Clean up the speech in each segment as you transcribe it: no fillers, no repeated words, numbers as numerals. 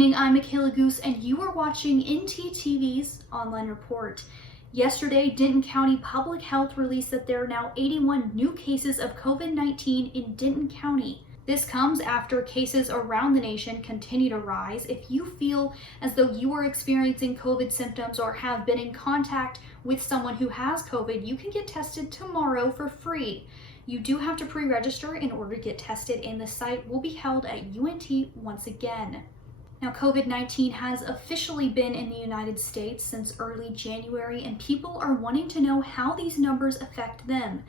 evening, I'm Michaela Goose, and you are watching ntTV's online report. Yesterday, Denton County Public Health released that there are now 81 new cases of COVID-19 in Denton County. This comes after cases around the nation continue to rise. If you feel as though you are experiencing COVID symptoms or have been in contact with someone who has COVID, you can get tested tomorrow for free. You do have to pre-register in order to get tested, and the site will be held at UNT once again. Now, COVID-19 has officially been in the United States since early January, and people are wanting to know how these numbers affect them.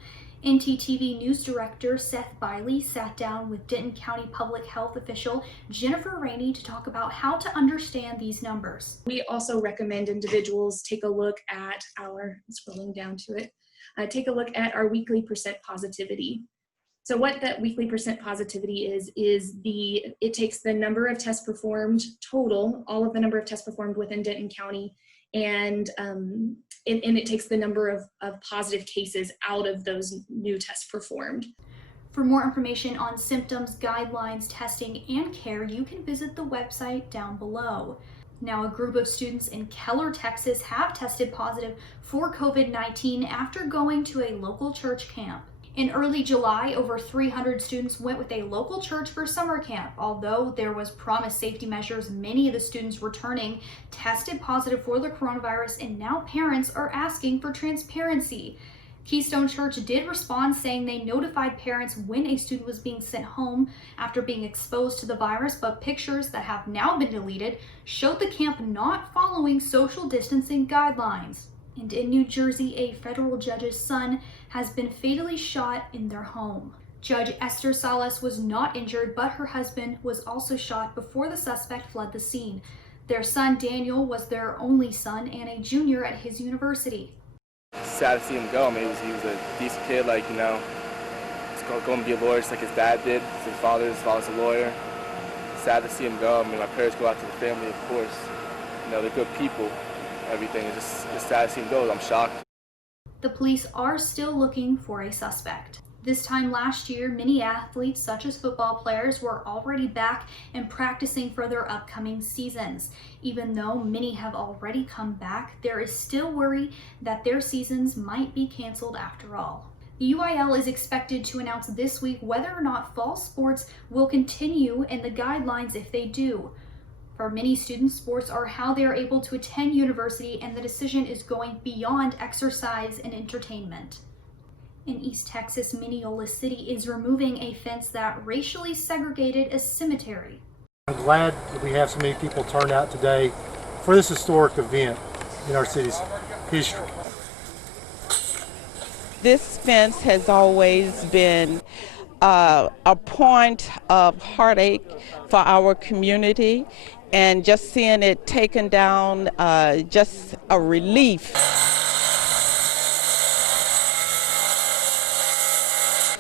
ntTV News Director Seth Biley sat down with Denton County Public Health official Jennifer Rainey to talk about how to understand these numbers. We also recommend individuals take a look at scrolling down to it, take a look at our weekly percent positivity. So what that weekly percent positivity is it takes the number of tests performed total, all of the number of tests performed within Denton County, and it takes the number of positive cases out of those new tests performed. For more information on symptoms, guidelines, testing, and care, you can visit the website down below. Now, a group of students in Keller, Texas have tested positive for COVID-19 after going to a local church camp. In early July, over 300 students went with a local church for summer camp. Although there was promised safety measures, many of the students returning tested positive for the coronavirus, and now parents are asking for transparency. Keystone Church did respond, saying they notified parents when a student was being sent home after being exposed to the virus, but pictures that have now been deleted showed the camp not following social distancing guidelines. And in New Jersey, a federal judge's son has been fatally shot in their home. Judge Esther Salas was not injured, but her husband was also shot before the suspect fled the scene. Their son, Daniel, was their only son and a junior at his university. Sad to see him go. I mean, he was a decent kid, he's going to be a lawyer just like his dad did. His father's a lawyer. Sad to see him go. I mean, my prayers go out to the family, of course. They're good people. Everything is just sad to see him go. I'm shocked. The police are still looking for a suspect. This time last year, many athletes, such as football players, were already back and practicing for their upcoming seasons. Even though many have already come back, there is still worry that their seasons might be canceled after all. The UIL is expected to announce this week whether or not fall sports will continue and the guidelines if they do. For many students, sports are how they are able to attend university, and the decision is going beyond exercise and entertainment. In East Texas, Mineola City is removing a fence that racially segregated a cemetery. I'm glad that we have so many people turned out today for this historic event in our city's history. This fence has always been a point of heartache for our community, and just seeing it taken down, just a relief.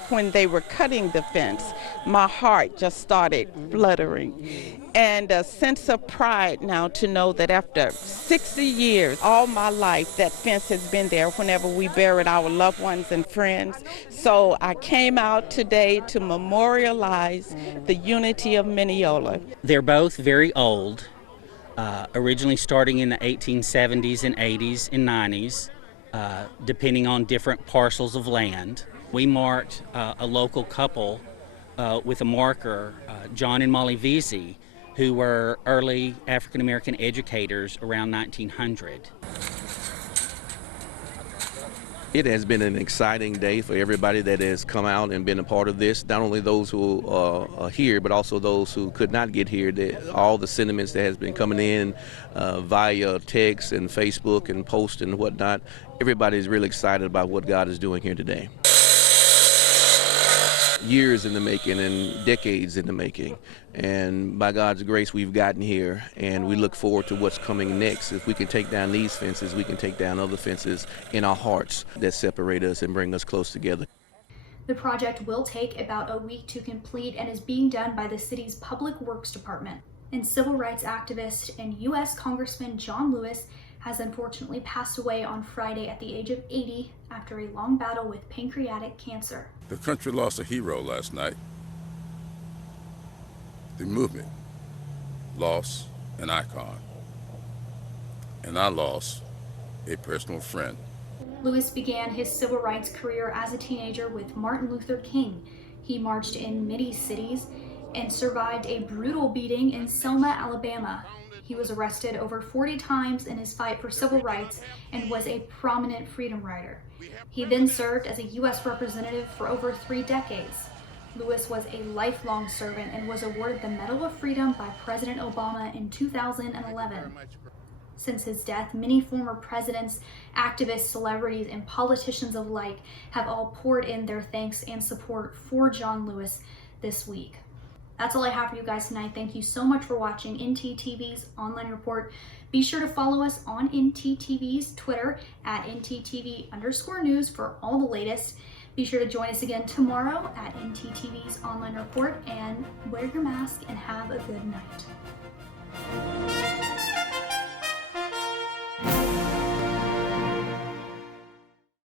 When they were cutting the fence, my heart just started fluttering, and a sense of pride now to know that after 60 years, all my life, that fence has been there whenever we buried our loved ones and friends. So I came out today to memorialize the unity of Mineola. They're both very old, originally starting in the 1870s and 80s and 90s, depending on different parcels of land. We marked a local couple with a marker, John and Molly Veazey, who were early African-American educators around 1900. It has been an exciting day for everybody that has come out and been a part of this, not only those who are here, but also those who could not get here. All the sentiments that has been coming in via text and Facebook and post and whatnot, everybody's really excited about what God is doing here today. Years in the making and decades in the making, and by God's grace we've gotten here, and we look forward to what's coming next. If we can take down these fences, we can take down other fences in our hearts that separate us and bring us close together. The project will take about a week to complete and is being done by the city's Public Works Department. And civil rights activist and U.S. Congressman John Lewis has unfortunately passed away on Friday at the age of 80 after a long battle with pancreatic cancer. The country lost a hero last night. The movement lost an icon, and I lost a personal friend. Lewis began his civil rights career as a teenager with Martin Luther King. He marched in many cities and survived a brutal beating in Selma, Alabama. He was arrested over 40 times in his fight for civil rights and was a prominent freedom rider. He then served as a U.S. representative for over 3 decades. Lewis was a lifelong servant and was awarded the Medal of Freedom by President Obama in 2011. Since his death, many former presidents, activists, celebrities, and politicians alike have all poured in their thanks and support for John Lewis this week. That's all I have for you guys tonight. Thank you so much for watching ntTV's online report. Be sure to follow us on ntTV's Twitter at ntTV_news for all the latest. Be sure to join us again tomorrow at ntTV's online report, and wear your mask and have a good night.